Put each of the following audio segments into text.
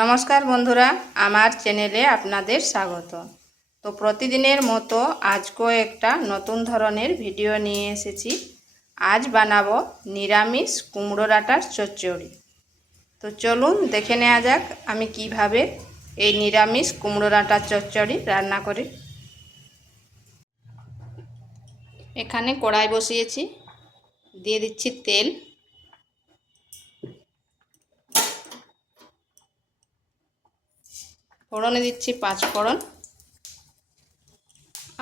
নমস্কার বন্ধুরা, আমার চ্যানেলে আপনাদের স্বাগত। তো প্রতিদিনের মতো আজকেও একটা নতুন ধরনের ভিডিও নিয়ে এসেছি। আজ বানাবো নিরামিষ কুমড়ো ডাঁটার চচ্চড়ি। তো চলুন দেখে নেওয়া যাক আমি কিভাবে এই নিরামিষ কুমড়ো ডাঁটার চচ্চড়ি রান্না করি। এখানে কড়াই বসিয়েছি, দিয়ে দিচ্ছি তেল। ফোড়নে দিচ্ছি 5 ফোড়ন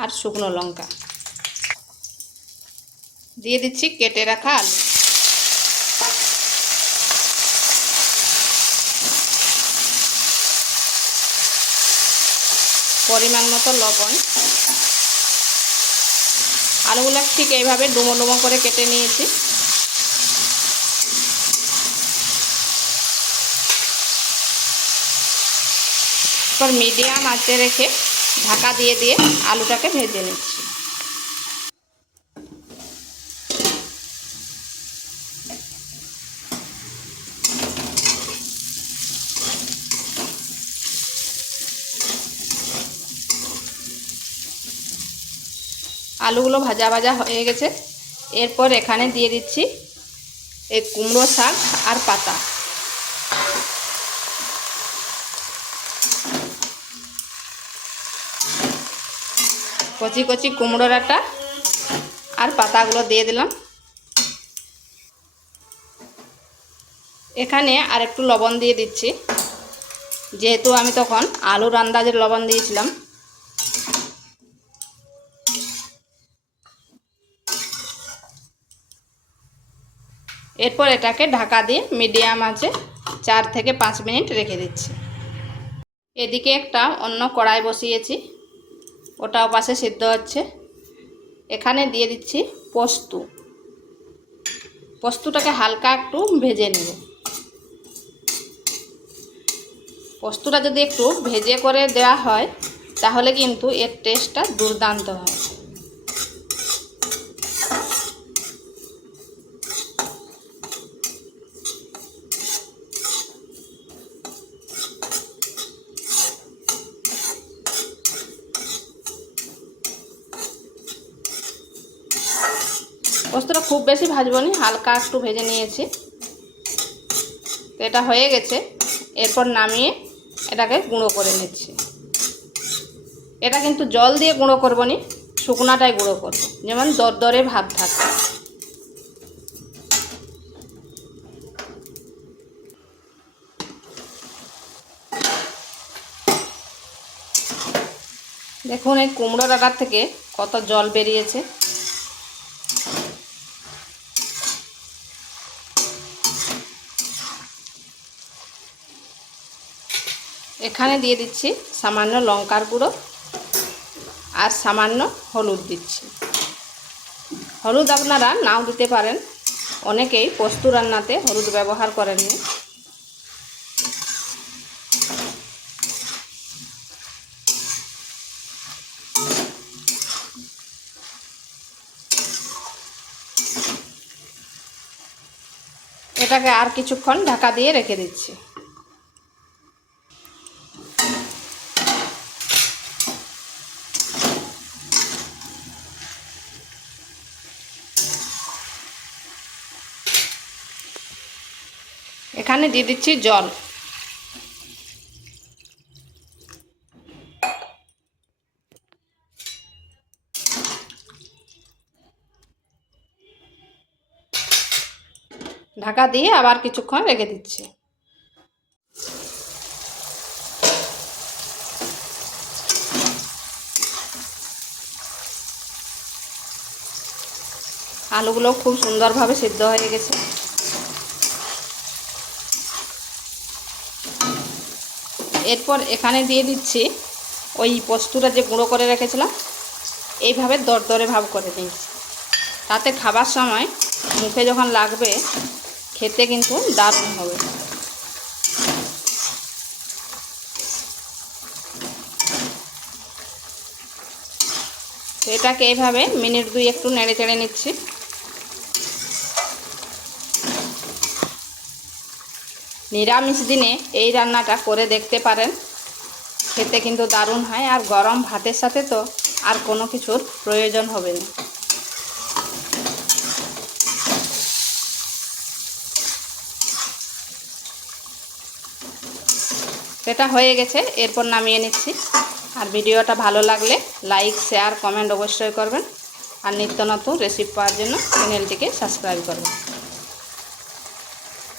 আর শুকনো লঙ্কা। দিয়ে দিচ্ছি কেটে রাখা আলু। পরিমাণ মতো লবণ। আলুগুলো ঠিক এইভাবে ডুমো ডুমো করে কেটে নিয়েছি। এরপর মিডিয়াম আঁচে রেখে ঢাকা দিয়ে দিয়ে আলুটাকে ভেজে নিচ্ছি। আলুগুলো ভাজা ভাজা হয়ে গেছে। এরপর এখানে দিয়ে দিচ্ছি এই কুমড়ো শাক আর পাতা। কচি কচি কুমড়ো ডাঁটা আর পাতাগুলো দিয়ে দিলাম। এখানে আর একটু লবণ দিয়ে দিচ্ছি, যেহেতু আমি তখন আলুর আন্দাজের লবণ দিয়েছিলাম। এরপর এটাকে ঢাকা দিয়ে মিডিয়াম আঁচে 4 থেকে 5 মিনিট রেখে দিচ্ছি। এদিকে একটা অন্য কড়াই বসিয়েছি, ওটাও পাশে সিদ্ধ হচ্ছে। এখানে দিয়ে দিচ্ছি পোস্ত। পোস্তটাকে হালকা একটু ভেজে নেব। পোস্তটা যদি একটু ভেজে করে দেওয়া হয় তাহলে কিন্তু এর টেস্টটা দুর্দান্ত হয়। পোস্তটা খুব বেশি ভাজবো না, হালকা একটু ভেজে নিয়েছি। তো এটা হয়ে গেছে। এরপর নামিয়ে এটাকে গুঁড়ো করে নিচ্ছি। এটা কিন্তু জল দিয়ে গুঁড়ো করবো না, শুকনাটাই গুঁড়ো করবো, যেমন দরদরে ভাব থাকে। দেখুন এই কুমড়ো ডাঁটার থেকে কত জল বেরিয়েছে। এখানে দিয়ে দিচ্ছি সামান্য লঙ্কার গুঁড়ো আর সামান্য হলুদ দিচ্ছি। হলুদ আপনারা নাও দিতে পারেন, অনেকেই পোস্ত রান্নাতে হলুদ ব্যবহার করেননি। এটাকে আর কিছুক্ষণ ঢাকা দিয়ে রেখে দিচ্ছি। এখানে দিয়ে দিচ্ছি জল। ঢাকা দিয়ে আবার কিছুক্ষণ রেখে দিচ্ছি। আলুগুলো খুব সুন্দরভাবে সিদ্ধ হয়ে গেছে। এরপর এখানে দিয়ে দিচ্ছি ওই পোস্তটা যে গুঁড়ো করে রেখেছিলাম, এইভাবে দরদরে ভাব করে দিয়েছি। তাতে খাবার সময় মুখে যখন লাগবে খেতে কিন্তু দারুণ হবে। তো এটাকে এইভাবে মিনিট 2 একটু নেড়ে চেড়ে নিচ্ছি। নিরামিষ দিনে এই রান্নাটা করে দেখতে পারেন, খেতে কিন্তু দারুণ হয়। আর গরম ভাতের সাথে তো আর কোনো কিছুর প্রয়োজন হবে না। এটা হয়ে গেছে, এরপর নামিয়ে নিচ্ছি। আর ভিডিওটা ভালো লাগলে লাইক, শেয়ার, কমেন্ট অবশ্যই করবেন। আর নিত্য নতুন রেসিপি পাওয়ার জন্য চ্যানেলটিকে সাবস্ক্রাইব করবেন।